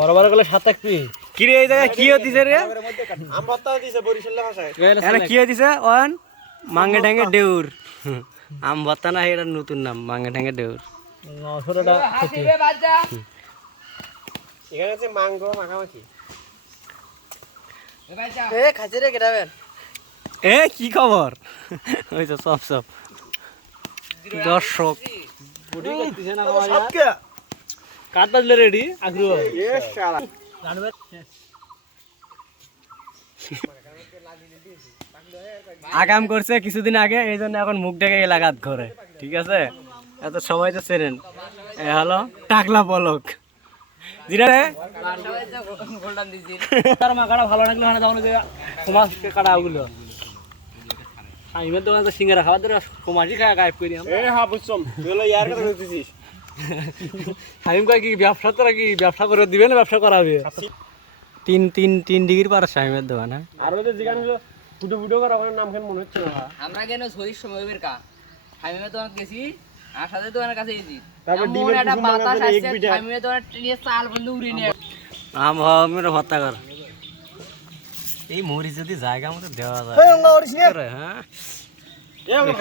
বড় বড় গুলো 7 পি কি রে এই জায়গায় কি হতিছে রে আম ভর্তা দিছে বরিশালের ভাষায় এখানে কি হতিছে ওন মাঙ্গে ঢাঙ্গে দেউর আম ভর্তা না এটা নতুন নাম মাঙ্গে ঢাঙ্গে দেউর 900 টাকা এখানে আছে মাংগো মাখামাখি এ কি খবর ওই তো সব দর্শক কাট বাজলে রেডি আগ্রহ আগাম করছে কিছুদিন আগে এই জন্য এখন মুখ ঢেকে এলাকাত ঘরে ঠিক আছে এত সবাই তো চেনেন এ হলো টাকলা পলক জিরা রে তার মাখাটা ভালো লাগলো না তখন যে সমাজ কাটা ওগুলো আইমের দোকানে তো সিঙ্গারা খাওয়া ধরে সমাজই খায় গায়েব করি আমরা এ হা বুঝছম তুই ইয়ার কথা বলতেছিস হাইম কয় কি ব্যবসা তোরা কি ব্যবসা করে দিবে না ব্যবসা করাবে 3 ডিগ্রি পার সাইমের দোকান হ্যাঁ আর ওদের যেখানে ফুটো ফুটো করা ওখানে নাম কেন মনে হচ্ছে না আমরা কেন সরির সময় বের কা হাইমে তো গেছি আর সাথে তো আমার কাছে এসি তারপর এমন ডিমের একটা কুসুম বাতাস লাগাতে এক আসছে বিটা। হাইমে তো ট্রেনে চাল বন্ধ উড়ে নিয়ে আম মেরে হত্যা কর এই মরিচ যদি জায়গা মতো দেওয়া যায় হ্যাঁ এ আমরা